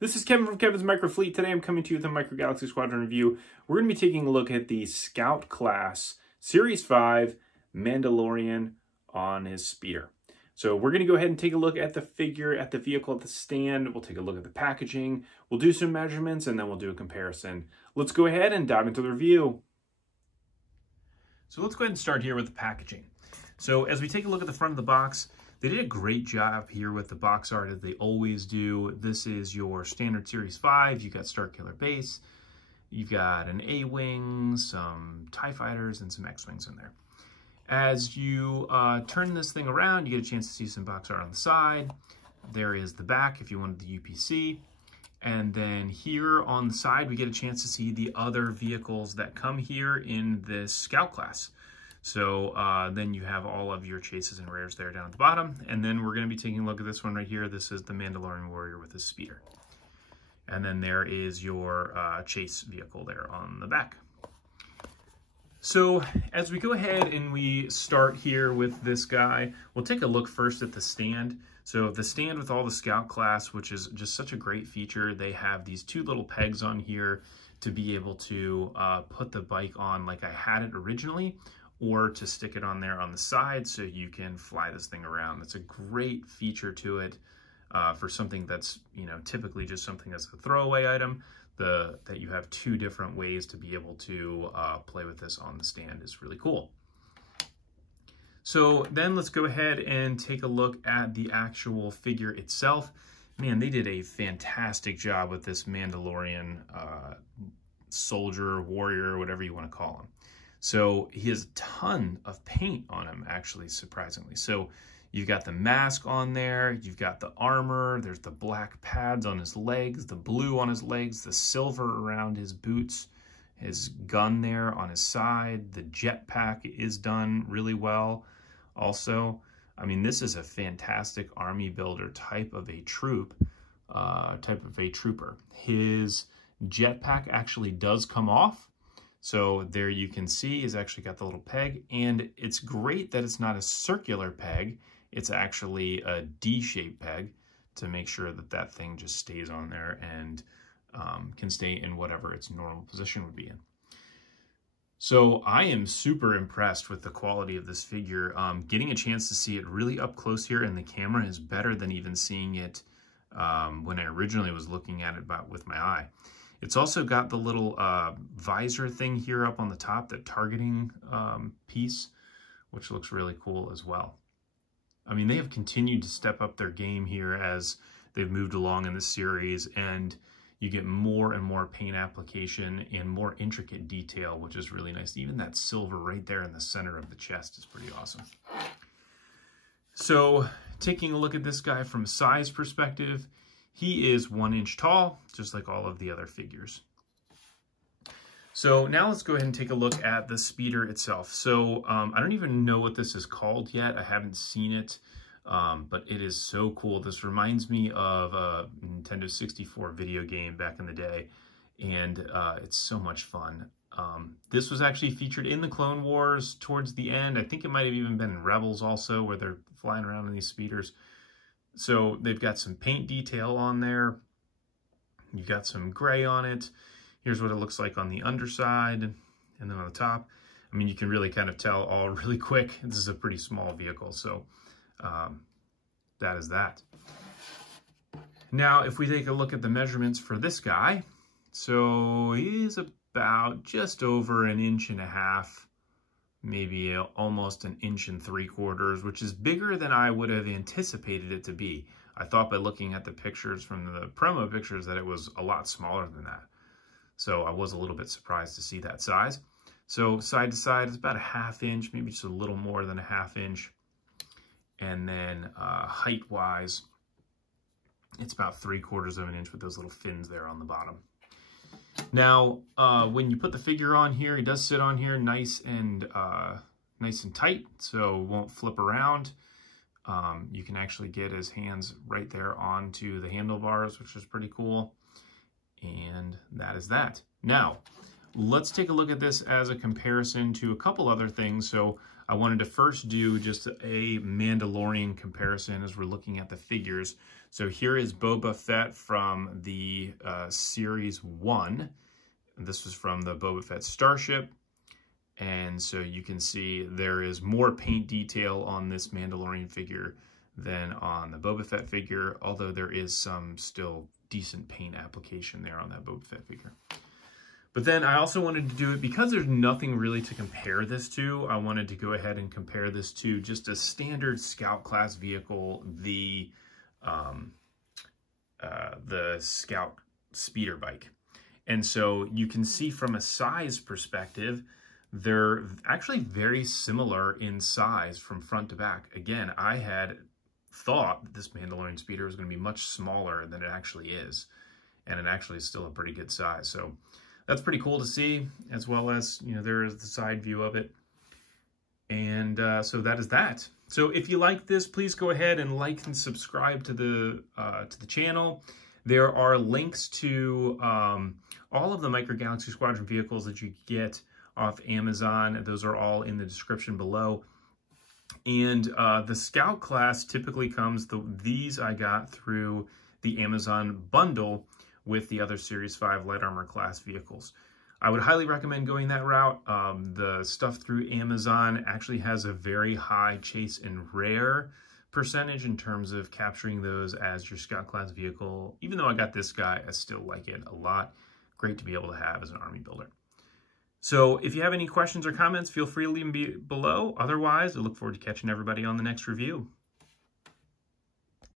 This is Kevin from Kevin's Micro Fleet. Today I'm coming to you with a Micro Galaxy Squadron review. We're going to be taking a look at the Scout class Series 5 Mandalorian on his speeder. So we're going to go ahead and take a look at the figure, at the vehicle, at the stand. We'll take a look at the packaging. We'll do some measurements and then we'll do a comparison. Let's go ahead and dive into the review. So let's go ahead and start here with the packaging. So as we take a look at the front of the box, they did a great job here with the box art as they always do. This is your standard Series 5. You've got Starkiller base. You've got an A-Wing, some TIE Fighters, and some X-Wings in there. As you turn this thing around, you get a chance to see some box art on the side. There is the back if you wanted the UPC. And then here on the side, we get a chance to see the other vehicles that come here in this Scout class. So then you have all of your chases and rares there down at the bottom. And then we're going to be taking a look at this one right here. This is the Mandalorian warrior with his speeder. And then there is your chase vehicle there on the back. So as we go ahead and we start here with this guy, we'll take a look first at the stand. So the stand with all the Scout class, which is just such a great feature, they have these two little pegs on here to be able to put the bike on like I had it originally, or to stick it on there on the side so you can fly this thing around. It's a great feature to it for something that's, typically just something that's a throwaway item. That you have two different ways to be able to play with this on the stand is really cool. So then let's go ahead and take a look at the actual figure itself. Man, they did a fantastic job with this Mandalorian soldier, warrior, whatever you want to call him. So he has a ton of paint on him, actually, surprisingly. So you've got the mask on there, you've got the armor, there's the black pads on his legs, the blue on his legs, the silver around his boots, his gun there on his side, the jetpack is done really well. Also, I mean, this is a fantastic army builder type of a trooper. His jetpack actually does come off. So there you can see he's actually got the little peg, and it's great that it's not a circular peg. It's actually a D-shaped peg to make sure that that thing just stays on there and can stay in whatever its normal position would be in. So I am super impressed with the quality of this figure. Getting a chance to see it really up close here in the camera is better than even seeing it when I originally was looking at it with my eye. It's also got the little visor thing here up on the top, the targeting piece, which looks really cool as well. I mean, they have continued to step up their game here as they've moved along in the series, and you get more and more paint application and more intricate detail, which is really nice. Even that silver right there in the center of the chest is pretty awesome. So taking a look at this guy from a size perspective, he is 1 inch tall, just like all of the other figures. So now let's go ahead and take a look at the speeder itself. So I don't even know what this is called yet. I haven't seen it, but it is so cool. This reminds me of a Nintendo 64 video game back in the day, and it's so much fun. This was actually featured in the Clone Wars towards the end. I think it might have even been in Rebels also, where they're flying around in these speeders. So they've got some paint detail on there. You've got some gray on it. Here's what it looks like on the underside and then on the top. I mean, you can really kind of tell all really quick. This is a pretty small vehicle, so that is that. Now, if we take a look at the measurements for this guy, so he's about just over 1.5 inches, maybe almost 1.75 inches, which is bigger than I would have anticipated it to be. I thought by looking at the pictures from the promo pictures that it was a lot smaller than that. So I was a little bit surprised to see that size. So side to side, it's about 1/2 inch, maybe just a little more than 1/2 inch. And then height-wise, it's about 3/4 inch with those little fins there on the bottom. Now, when you put the figure on here, he does sit on here nice and tight, so it won't flip around. You can actually get his hands right there onto the handlebars, which is pretty cool. And that is that. Now, let's take a look at this as a comparison to a couple other things. So I wanted to first do just a Mandalorian comparison as we're looking at the figures. So here is Boba Fett from the Series 1. This was from the Boba Fett Starship. And so you can see there is more paint detail on this Mandalorian figure than on the Boba Fett figure, although there is some still decent paint application there on that Boba Fett figure. But then I also wanted to do it because there's nothing really to compare this to. I wanted to go ahead and compare this to just a standard Scout class vehicle, the Scout speeder bike. And so you can see from a size perspective, they're actually very similar in size from front to back. Again, I had thought that this Mandalorian speeder was going to be much smaller than it actually is. And it actually is still a pretty good size. So that's pretty cool to see, as well as, you know, there is the side view of it. And so that is that. So if you like this, please go ahead and like and subscribe to the channel. There are links to all of the Micro Galaxy Squadron vehicles that you get off Amazon. Those are all in the description below. And the Scout class typically comes, these I got through the Amazon bundle with the other Series 5 light armor class vehicles. I would highly recommend going that route. The stuff through Amazon actually has a very high chase and rare percentage in terms of capturing those as your Scout class vehicle. Even though I got this guy, I still like it a lot. Great to be able to have as an army builder. So if you have any questions or comments, feel free to leave them below. Otherwise, I look forward to catching everybody on the next review.